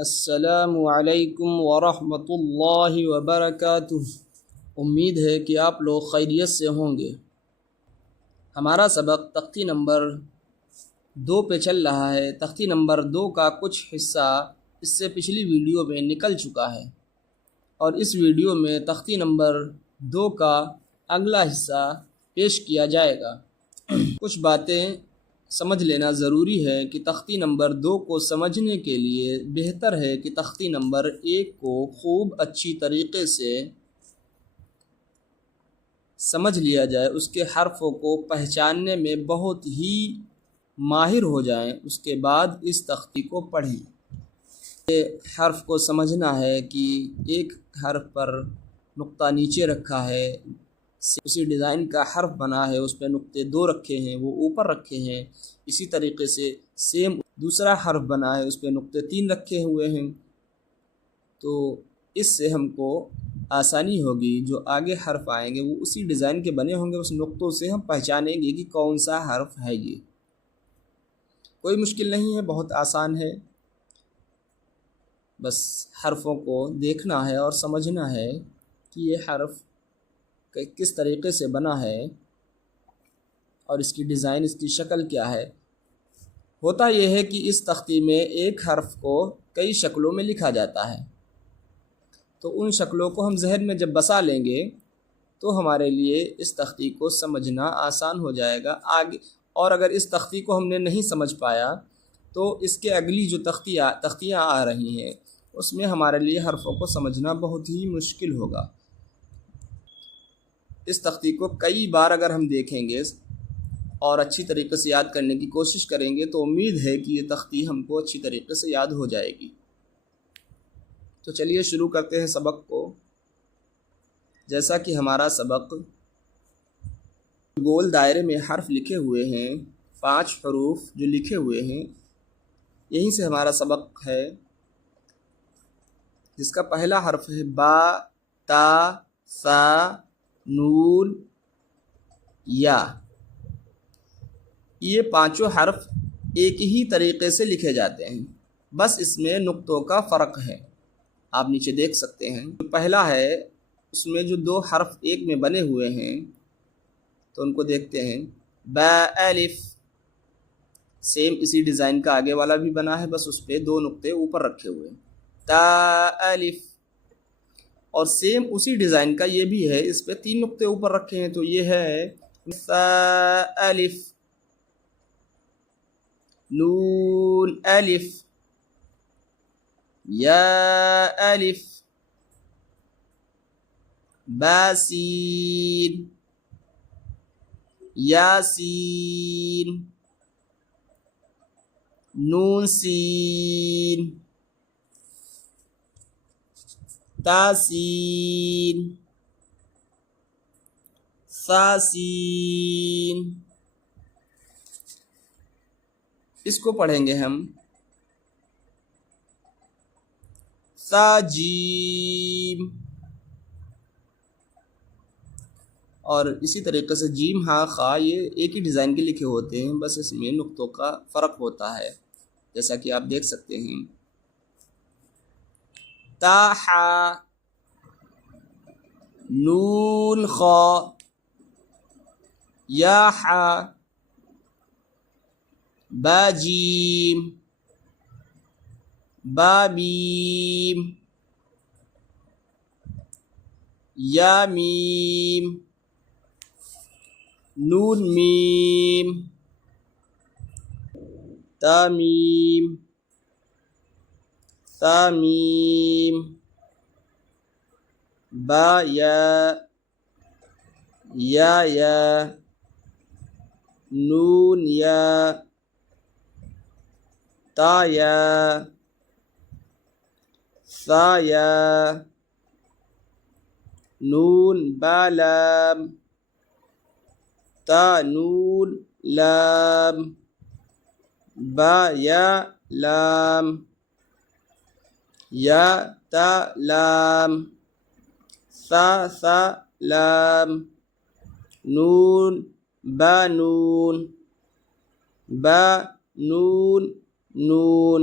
السلام علیکم ورحمۃ اللہ وبرکاتہ۔ امید ہے کہ آپ لوگ خیریت سے ہوں گے۔ ہمارا سبق تختی نمبر 2 پہ چل رہا ہے۔ تختی نمبر 2 کا کچھ حصہ اس سے پچھلی ویڈیو میں نکل چکا ہے، اور اس ویڈیو میں تختی نمبر 2 کا اگلا حصہ پیش کیا جائے گا۔ کچھ باتیں سمجھ لینا ضروری ہے کہ تختی نمبر 2 کو سمجھنے کے لیے بہتر ہے کہ تختی نمبر 1 کو خوب اچھی طریقے سے سمجھ لیا جائے، اس کے حرفوں کو پہچاننے میں بہت ہی ماہر ہو جائیں، اس کے بعد اس تختی کو پڑھیں۔ یہ حرف کو سمجھنا ہے کہ ایک حرف پر نقطہ نیچے رکھا ہے، اسی ڈیزائن کا حرف بنا ہے، اس پہ نقطے 2 رکھے ہیں، وہ اوپر رکھے ہیں۔ اسی طریقے سے سیم دوسرا حرف بنا ہے، اس پہ نقطے 3 رکھے ہوئے ہیں۔ تو اس سے ہم کو آسانی ہوگی، جو آگے حرف آئیں گے وہ اسی ڈیزائن کے بنے ہوں گے، اس نقطوں سے ہم پہچانیں گے کہ کون سا حرف ہے۔ یہ کوئی مشکل نہیں ہے، بہت آسان ہے، بس حرفوں کو دیکھنا ہے اور سمجھنا ہے کہ یہ حرف کس طریقے سے بنا ہے اور اس کی ڈیزائن، اس کی شکل کیا ہے۔ ہوتا یہ ہے کہ اس تختی میں ایک حرف کو کئی شکلوں میں لکھا جاتا ہے، تو ان شکلوں کو ہم ذہن میں جب بسا لیں گے تو ہمارے لیے اس تختی کو سمجھنا آسان ہو جائے گا آگے۔ اور اگر اس تختی کو ہم نے نہیں سمجھ پایا تو اس کے اگلی جو تختیاں آ رہی ہیں اس میں ہمارے لیے حرفوں کو سمجھنا بہت ہی مشکل ہوگا۔ اس تختی کو کئی بار اگر ہم دیکھیں گے اور اچھی طریقے سے یاد کرنے کی کوشش کریں گے تو امید ہے کہ یہ تختی ہم کو اچھی طریقے سے یاد ہو جائے گی۔ تو چلیے شروع کرتے ہیں سبق کو۔ جیسا کہ ہمارا سبق گول دائرے میں حرف لکھے ہوئے ہیں، 5 حروف جو لکھے ہوئے ہیں، یہیں سے ہمارا سبق ہے، جس کا پہلا حرف ہے با، تا، سا، نون، یا۔ یہ 5 حرف ایک ہی طریقے سے لکھے جاتے ہیں، بس اس میں نقطوں کا فرق ہے۔ آپ نیچے دیکھ سکتے ہیں، جو پہلا ہے اس میں جو 2 حرف ایک میں بنے ہوئے ہیں تو ان کو دیکھتے ہیں۔ با الف، سیم اسی ڈیزائن کا آگے والا بھی بنا ہے، بس اس پہ 2 نقطے اوپر رکھے ہوئے ہیں۔ تا الف، اور سیم اسی ڈیزائن کا یہ بھی ہے، اس پہ 3 نقطے اوپر رکھے ہیں، تو یہ ہے سا الف، نون الف، یا الف، با سین، یا سین، نون سین، تا سین، سا سین۔ اس کو پڑھیں گے ہم سا جیم، اور اسی طریقے سے جیم، ہاں، خا، یہ ایک ہی ڈیزائن کے لکھے ہوتے ہیں، بس اس میں نقطوں کا فرق ہوتا ہے، جیسا کہ آپ دیکھ سکتے ہیں۔ تا حا، نون خا، یا حا، با جیم، با میم، یا میم، نون میم، تا میم، تا میم، با یا، یا، نون یا، تا یا، سا یا، نون با لام، تا نون لام، با یا لام، یا تا لام، سا لام، نون با نون، با نون نون،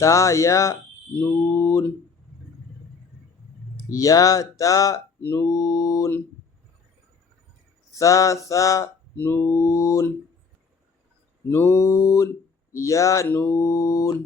تا یا نون، یا تا نون، ثا نون، نون یا نون،